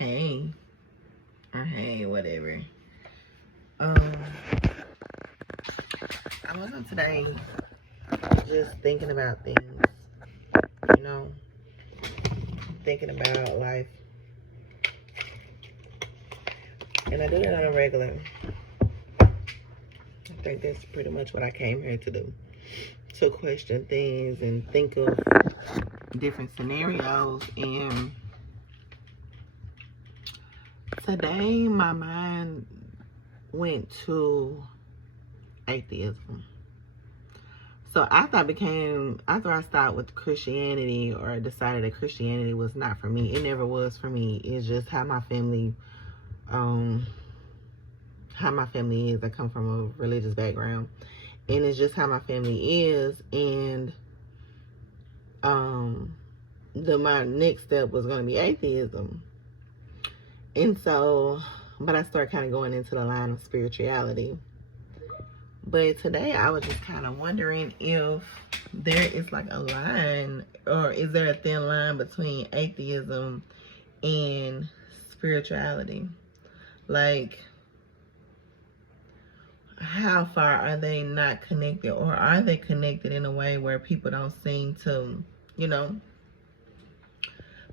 Hey, or hey, whatever. I was up today just thinking about things, you know, thinking about life. And I do it on a regular. I think that's pretty much what I came here to do. To question things and think of different scenarios. And today my mind went to atheism. So after I started with Christianity, or decided that Christianity was not for me, it never was for me. It's just how my family is. I come from a religious background, and it's just how my family is. And my next step was going to be atheism. And so, but I started kind of going into the line of spirituality. But today I was just kind of wondering if there is like a line, or is there a thin line between atheism and spirituality? Like, how far are they not connected, or are they connected in a way where people don't seem to,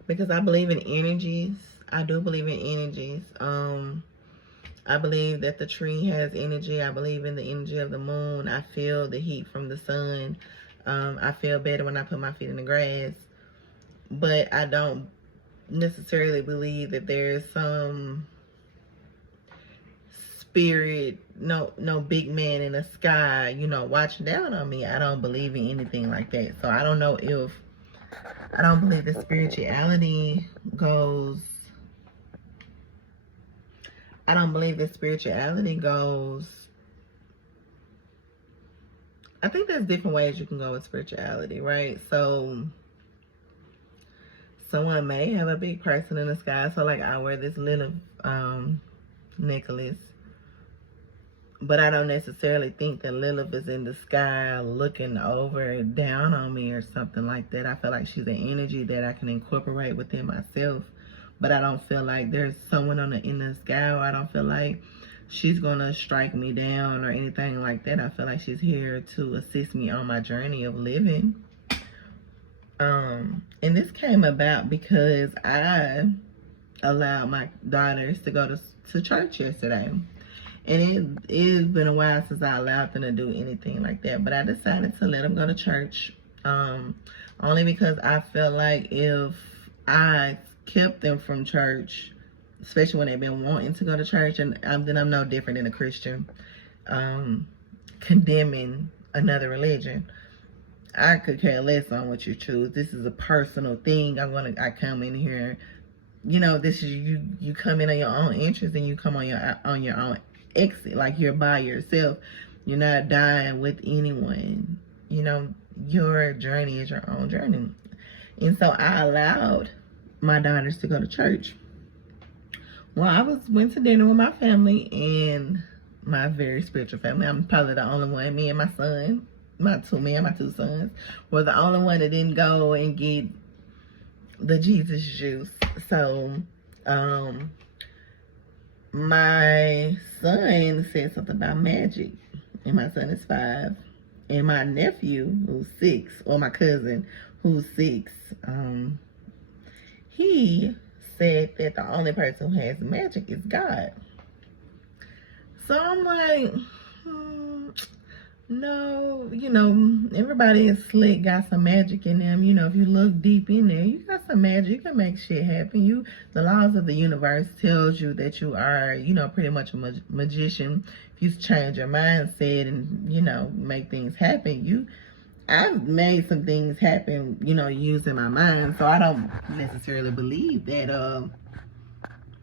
because I believe in energies. I do believe in energies. I believe that the tree has energy. I believe in the energy of the moon. I feel the heat from the sun. I feel better when I put my feet in the grass. But I don't necessarily believe that there's some spirit, no big man in the sky, watching down on me. I don't believe in anything like that. So I don't know if, I don't believe that spirituality goes, I think there's different ways you can go with spirituality, right? So someone may have a big person in the sky. So like, I wear this little necklace, but I don't necessarily think that Lilith is in the sky looking over down on me or something like that. I feel like she's an energy that I can incorporate within myself. But I don't feel like there's someone in the sky, or I don't feel like she's going to strike me down or anything like that. I feel like she's here to assist me on my journey of living. And this came about because I allowed my daughters to go to church yesterday. And it's been a while since I allowed them to do anything like that. But I decided to let them go to church. Only because I felt like if I kept them from church, especially when they've been wanting to go to church, and then I'm no different than a Christian, condemning another religion. I could care less on what you choose. This is a personal thing. I come in here, this is you come in on your own interest, and you come on your own exit. Like, you're by yourself. You're not dying with anyone. Your journey is your own journey. And so I allowed my daughters to go to church. Well, I went to dinner with my family, and my very spiritual family. I'm probably the only one. Me and my son, my two sons, were the only one that didn't go and get the Jesus juice. So, my son said something about magic, and my son is 5, and my nephew, who's 6, or my cousin, who's 6, he said that the only person who has magic is God. So I'm like, no, everybody is slick, got some magic in them. If you look deep in there, you got some magic. You can make shit happen. The laws of the universe tells you that you are, pretty much a magician. If you change your mindset and, make things happen, I've made some things happen, using my mind. So I don't necessarily believe that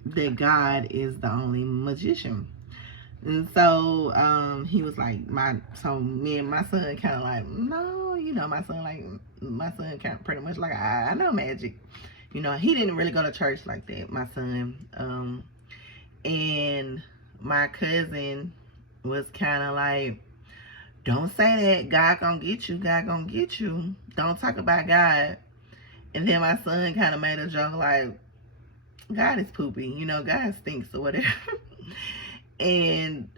that God is the only magician. And so he was like, me and my son kind of like, no, my son kind of pretty much like, I know magic. He didn't really go to church like that, my son. And my cousin was kind of like, don't say that. God gonna get you. God gonna get you. Don't talk about God. And then my son kind of made a joke like, God is poopy, you know, God stinks or whatever. And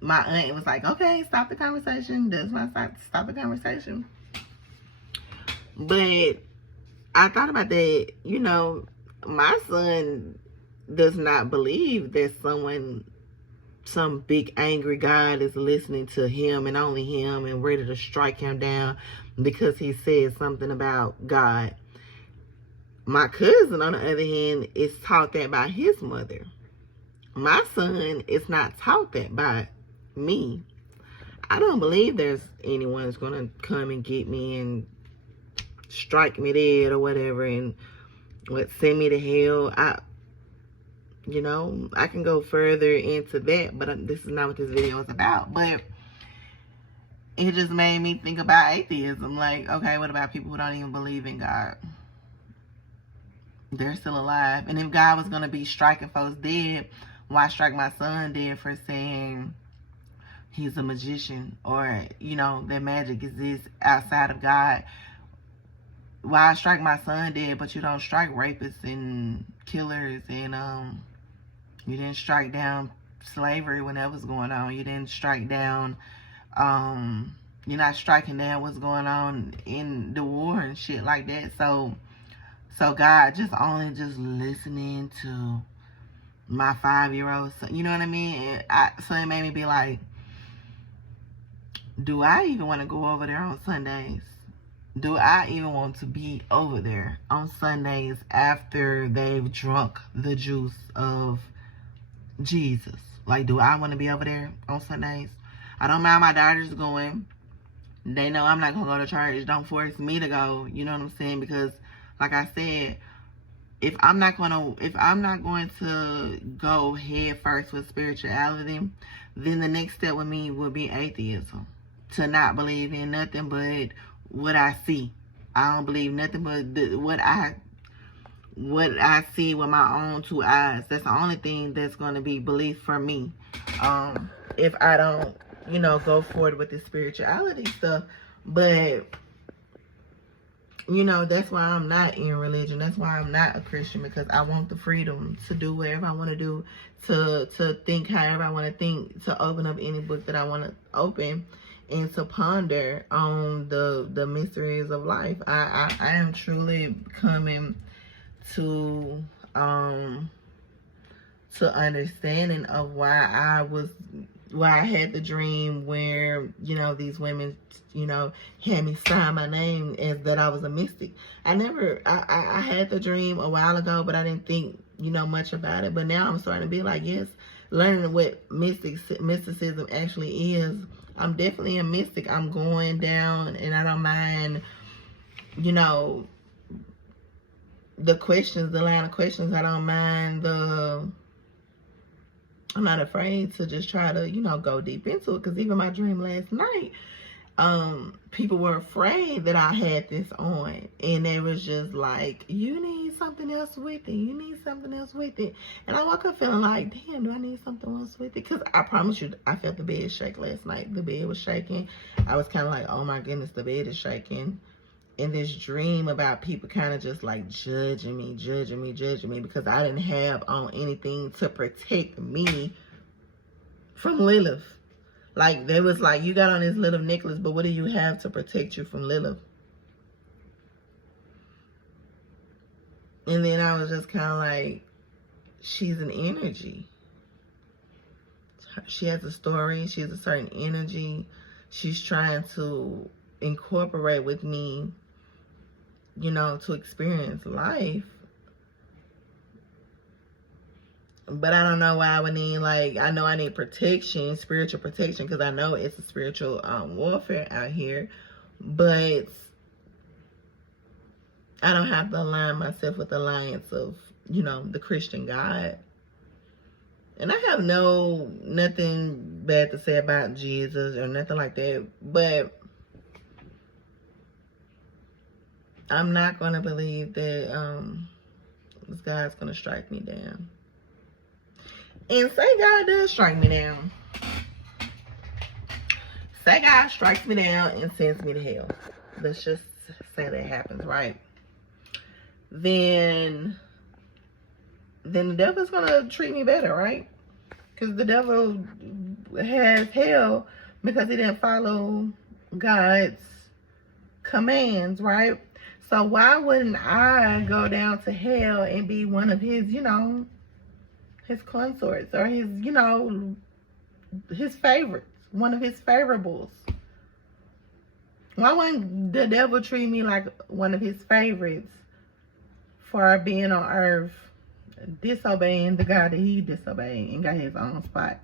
my aunt was like, okay, stop the conversation. Does my stop the conversation? But I thought about that, you know, my son does not believe that some big angry God is listening to him and only him and ready to strike him down because he said something about God. My cousin, on the other hand, is taught that by his mother. My son is not taught that by me. I don't believe there's anyone that's going to come and get me and strike me dead or whatever and send me to hell. I can go further into that, but this is not what this video is about. But it just made me think about atheism. Like, okay, what about people who don't even believe in God? They're still alive. And if God was going to be striking folks dead, why strike my son dead for saying he's a magician, or, you know, that magic exists outside of God? Why strike my son dead, but you don't strike rapists and killers, and you didn't strike down slavery when that was going on. You didn't strike down, you're not striking down what's going on in the war and shit like that. So God just listening to my 5-year-old son, you know what I mean? So it made me be like, do I even want to go over there on Sundays? Do I even want to be over there on Sundays after they've drunk the juice of Jesus? Like, do I want to be over there on Sundays? I don't mind my daughters going. They know I'm not going to go to church. Don't force me to go. You know what I'm saying? Because, like I said, if I'm not going to go head first with spirituality, then the next step with me would be atheism. To not believe in nothing but what I see. I don't believe nothing but what I see with my own 2 eyes. That's the only thing that's going to be belief for me. If I don't, you know, go forward with the spirituality stuff. But, you know, that's why I'm not in religion. That's why I'm not a Christian, because I want the freedom to do whatever I want to do, to think however I want to think, to open up any book that I want to open, and to ponder on the mysteries of life. I am truly coming to understanding of why I had the dream where, you know, these women, you know, had me sign my name as that I was a mystic. I had the dream a while ago, but I didn't think, you know, much about it. But now I'm starting to be like, yes, learning what mysticism actually is. I'm definitely a mystic. I'm going down, and I don't mind, you know, the line of questions. I don't mind I'm not afraid to just try to, you know, go deep into it. Because even my dream last night, people were afraid that I had this on. And they was just like, you need something else with it. You need something else with it. And I woke up feeling like, damn, do I need something else with it? Because I promise you, I felt the bed shake last night. The bed was shaking. I was kind of like, oh my goodness, the bed is shaking. In this dream about people kind of just like judging me because I didn't have on anything to protect me from Lilith. Like, they was like, you got on this little necklace, but what do you have to protect you from Lilith? And then I was just kind of like, she's an energy. She has a story. She has a certain energy. She's trying to incorporate with me, you know, to experience life. But I don't know why I would need, like, I know I need protection, spiritual protection, because I know it's a spiritual warfare out here. But I don't have to align myself with the alliance of, you know, the Christian God. And I have nothing bad to say about Jesus or nothing like that. But I'm not going to believe that this guy's going to strike me down. And say God does strike me down. Say God strikes me down and sends me to hell. Let's just say that happens, right? Then then the devil's gonna treat me better, right? Because the devil has hell because he didn't follow God's commands, right? So why wouldn't I go down to hell and be one of his, his consorts, or his, his favorites, one of his favorables? Why wouldn't the devil treat me like one of his favorites for being on earth, disobeying the God that he disobeyed and got his own spot?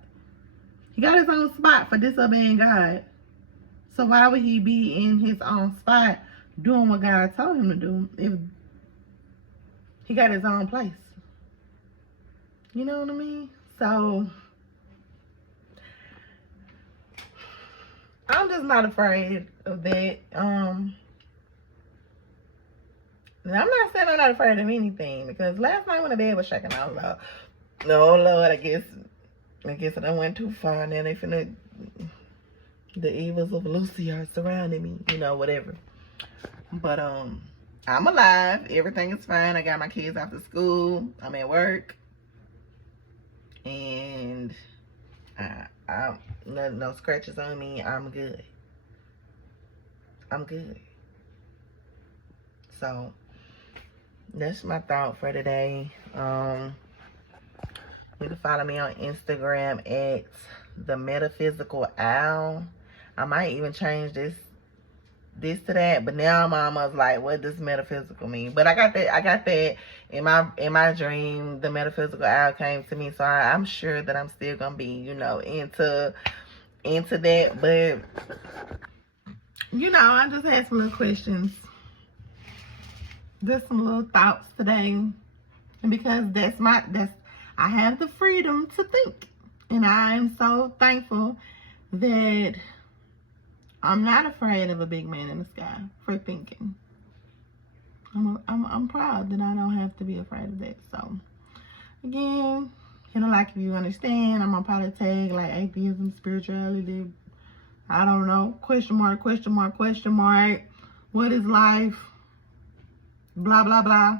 He got his own spot for disobeying God. So why would he be in his own spot doing what God told him to do if he got his own place? You know what I mean? So I'm just not afraid of that. I'm not saying I'm not afraid of anything, because last night when the bed was shaking, I was like, no, Lord, I guess I done went too far. Now they finna, the evils of Lucy are surrounding me, whatever. But I'm alive. Everything is fine. I got my kids after school. I'm at work, and no scratches on me. I'm good. So that's my thought for today. You can follow me on Instagram at the Metaphysical Owl. I might even change this to that, but now I'm almost like, what does metaphysical mean? But I got that in my dream. The metaphysical owl came to me, so I'm sure that I'm still gonna be, into that. But I just had some little questions, just some little thoughts today, and because I have the freedom to think, and I am so thankful that I'm not afraid of a big man in the sky for thinking. I'm proud that I don't have to be afraid of that. So again, like if you understand, I'm gonna probably tag like atheism, spirituality, I don't know, question mark, what is life, blah blah blah.